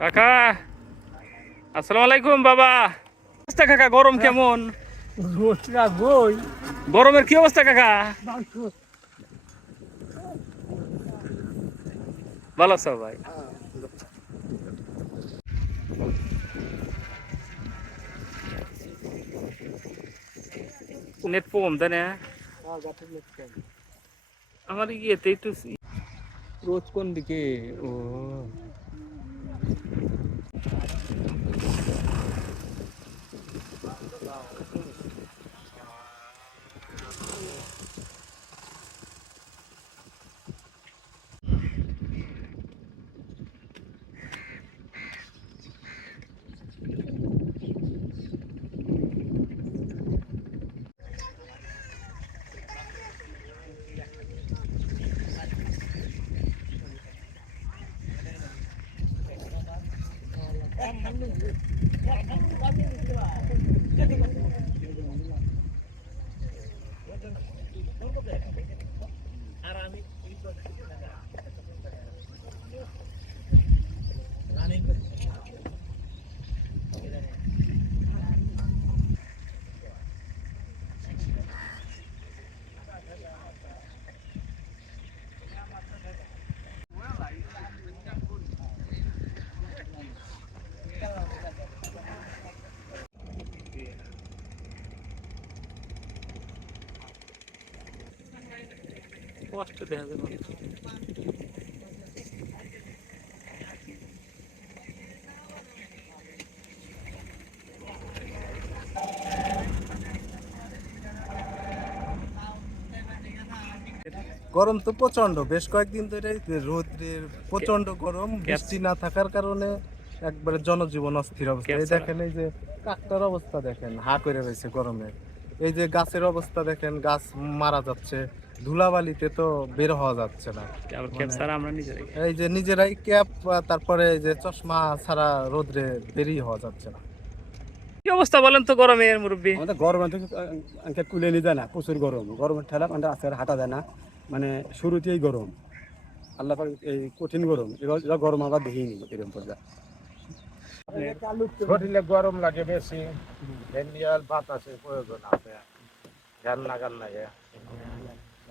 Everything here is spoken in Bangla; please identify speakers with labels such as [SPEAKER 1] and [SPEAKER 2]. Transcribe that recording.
[SPEAKER 1] কাকা আসসালামু আলাইকুম বাবা অবস্থা কাকা গরম কেমন
[SPEAKER 2] রোজটা বই
[SPEAKER 1] গরমের কি অবস্থা কাকা ভালো আছো ভাই নেট প্রবলেম তাই না আমার ইয়েতে একটু রোজ কোন দিকে ও ファイト! Yeah. কষ্ট দেখা যাবে।
[SPEAKER 3] গরম তো প্রচণ্ড বেশ কয়েকদিন ধরে রোদ্রের প্রচণ্ড গরম বৃষ্টি না থাকার কারণে একবারে জনজীবন অস্থির অবস্থা। এই দেখেন এই যে কাকটার অবস্থা দেখেন হা করে রয়েছে গরমে। এই যে গাছের অবস্থা দেখেন গাছ মারা যাচ্ছে। ধুলাবালিতে তো বের হওয়া যাচ্ছে না।
[SPEAKER 1] ক্যাপ ছাড়া আমরা নিজেরাই
[SPEAKER 3] এই যে নিজেরাই ক্যাপ তারপরে যে চশমা ছাড়া রোদ্রে বেরিয়ে হওয়া যাচ্ছে না।
[SPEAKER 1] কি অবস্থা বলেন তো গরমের মুরব্বী?
[SPEAKER 4] আমাদের গরম থেকে কুলে নিয়ে যায় না প্রচুর গরম। গরমের ঠেলা মানে আজকে হাঁটা যায় না। মানে শুরুতেই গরম। আল্লাহ এই কঠিন গরম। এবার গরম আবার দেখিনি এরকম পর্যায়ে।
[SPEAKER 5] শরীরে গরম লাগে বেশি বাতাসের প্রয়োজন আছে। ধ্যান লাগার লাগে।